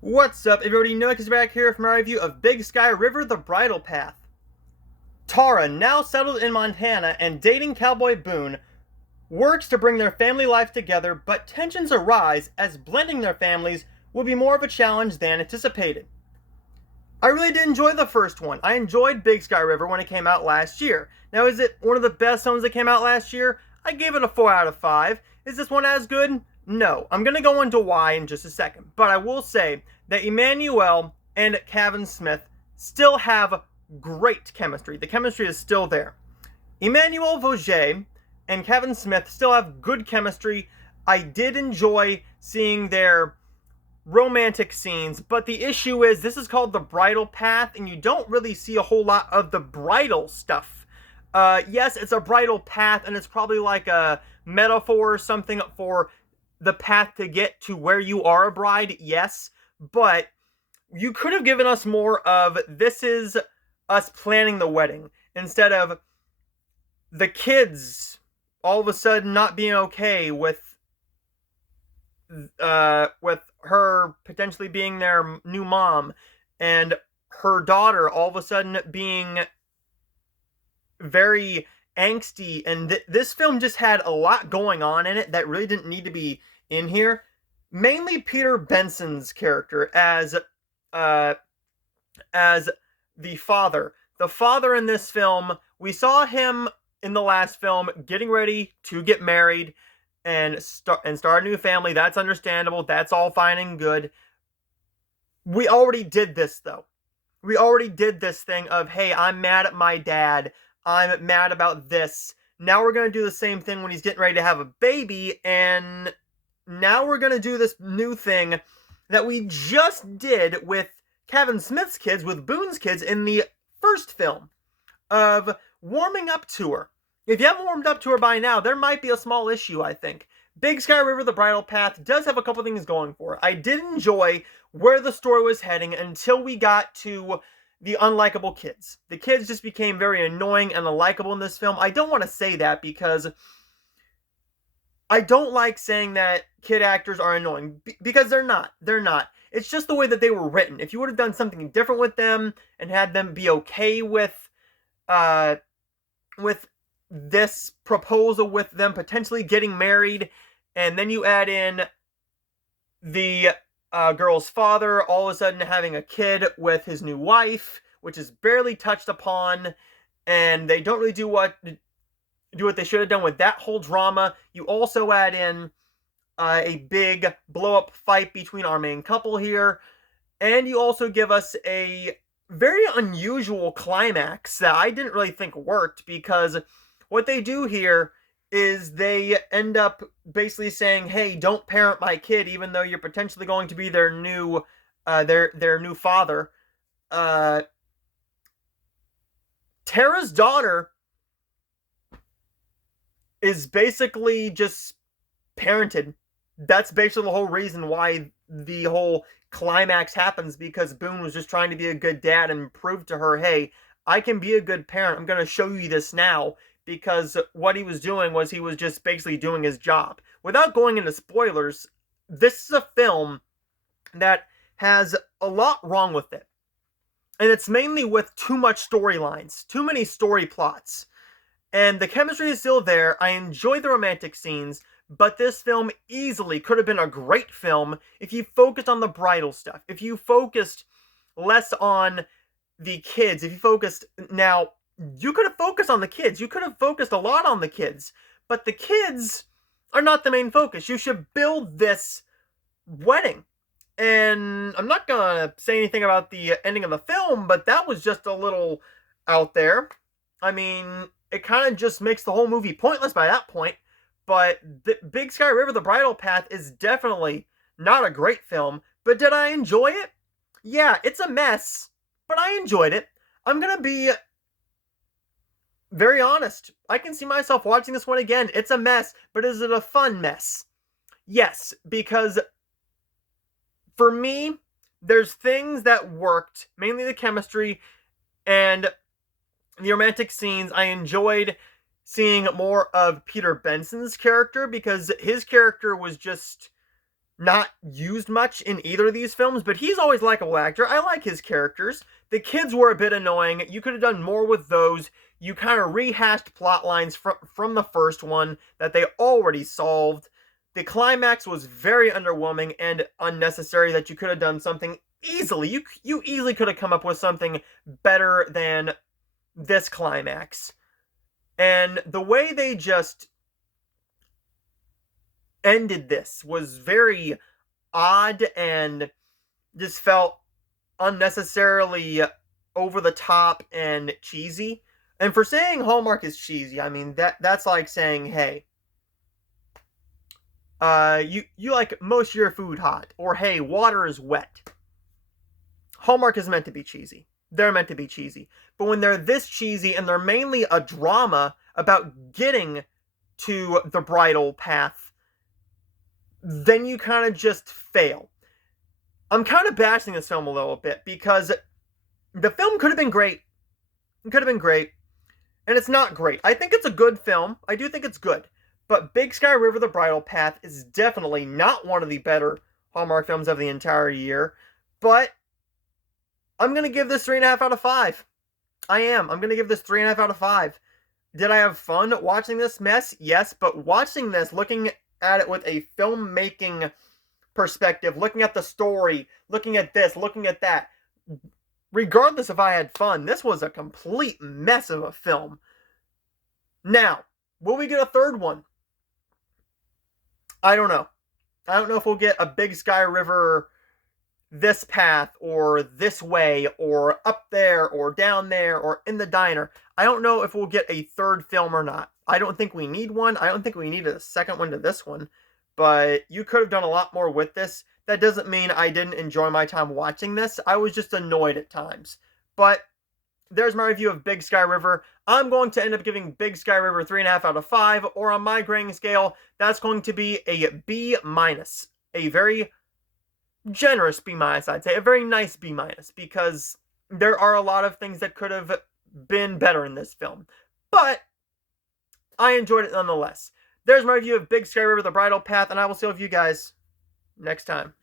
What's up, everybody? Noah is back here from our review of Big Sky River: The Bridal Path. Tara, now settled in Montana and dating Cowboy Boone, works to bring their family life together, but tensions arise as blending their families will be more of a challenge than anticipated. I really did enjoy the first one. I enjoyed Big Sky River when it came out last year. Now, is it one of the best films that came out last year? I gave it a 4 out of 5. Is this one as good? No. I'm going to go into why in just a second. But I will say that Emmanuel and Kevin Smith still have great chemistry. The chemistry is still there. Emmanuel Vaugier and Kevin Smith still have good chemistry. I did enjoy seeing their romantic scenes, but the issue is this is called The Bridal Path, and you don't really see a whole lot of the bridal stuff. Yes, it's a bridal path, and it's probably like a metaphor or something for the path to get to where you are a bride, yes, but you could have given us more of this is us planning the wedding instead of the kids all of a sudden not being okay with her potentially being their new mom and her daughter all of a sudden being very angsty, and this film just had a lot going on in it that really didn't need to be in here. Mainly Peter Benson's character uh as the father. The father in this film, we saw him in the last film getting ready to get married and start a new family. That's understandable. That's all fine and good. We already did this though. We already did this thing of, hey, I'm mad at my dad. I'm mad about this. Now we're going to do the same thing when he's getting ready to have a baby, and now we're going to do this new thing that we just did with Kevin Smith's kids, with Boone's kids in the first film, of warming up to her. If you haven't warmed up to her by now, there might be a small issue, I think. Big Sky River: The Bridal Path does have a couple things going for it. I did enjoy where the story was heading until we got to the unlikable kids. The kids just became very annoying and unlikable in this film. I don't want to say that because I don't like saying that kid actors are annoying, because they're not. They're not. It's just the way that they were written. If you would have done something different with them and had them be okay uh with this proposal, with them potentially getting married, and then you add in the girl's father all of a sudden having a kid with his new wife, which is barely touched upon, and they don't really do what they should have done with that whole drama. You also add in a big blow-up fight between our main couple here, and you also give us a very unusual climax that I didn't really think worked, because what they do here is they end up basically saying, hey, don't parent my kid even though you're potentially going to be their new their new father. Tara's daughter is basically just parented. That's basically the whole reason why the whole climax happens, because Boone was just trying to be a good dad and prove to her, hey, I can be a good parent. I'm going to show you this now, because what he was doing was he was just basically doing his job. Without going into spoilers, this is a film that has a lot wrong with it. And it's mainly with too much storylines, too many story plots. And the chemistry is still there. I enjoy the romantic scenes, but this film easily could have been a great film if you focused on the bridal stuff. If you focused less on the kids. If you focused... Now, you could have focused on the kids. You could have focused a lot on the kids. But the kids are not the main focus. You should build this wedding. And I'm not going to say anything about the ending of the film, but that was just a little out there. I mean, it kind of just makes the whole movie pointless by that point. But the Big Sky River: The Bridal Path is definitely not a great film. But did I enjoy it? Yeah, it's a mess, but I enjoyed it. I'm going to be very honest. I can see myself watching this one again. It's a mess, but is it a fun mess? Yes, because for me, there's things that worked, mainly the chemistry and the romantic scenes. I enjoyed seeing more of Peter Benson's character, because his character was just not used much in either of these films, but he's always a likable actor. I like his characters. The kids were a bit annoying. You could have done more with those. You kind of rehashed plot lines from the first one that they already solved. The climax was very underwhelming and unnecessary that you could have done something easily. You easily could have come up with something better than this climax. And the way they just ended this was very odd and just felt unnecessarily over the top and cheesy. And for saying Hallmark is cheesy, I mean that's like saying, hey, you like most of your food hot, or hey, water is wet. Hallmark is meant to be cheesy. They're meant to be cheesy. But when they're this cheesy and they're mainly a drama about getting to the bridal path, then you kind of just fail. I'm kind of bashing this film a little bit because the film could have been great. It could have been great. And it's not great. I think it's a good film. I do think it's good. But Big Sky River, The Bridal Path is definitely not one of the better Hallmark films of the entire year. But I'm going to give this 3.5 out of 5. I am. I'm going to give this 3.5 out of 5. Did I have fun watching this mess? Yes. But watching this, looking at it with a filmmaking perspective, looking at the story, looking at this, looking at that, regardless if I had fun, this was a complete mess of a film. Now, will we get a third one? I don't know. I don't know if we'll get a Big Sky River this path, or this way, or up there, or down there, or in the diner. I don't know if we'll get a third film or not. I don't think we need one. I don't think we needed a second one to this one. But you could have done a lot more with this. That doesn't mean I didn't enjoy my time watching this. I was just annoyed at times. But there's my review of Big Sky River. I'm going to end up giving Big Sky River 3.5 out of 5, or on my grading scale, that's going to be a B-. A very generous B-, I'd say. A very nice B-, because there are a lot of things that could have been better in this film. But I enjoyed it nonetheless. There's my review of Big Sky River, The Bridal Path, and I will see you guys next time.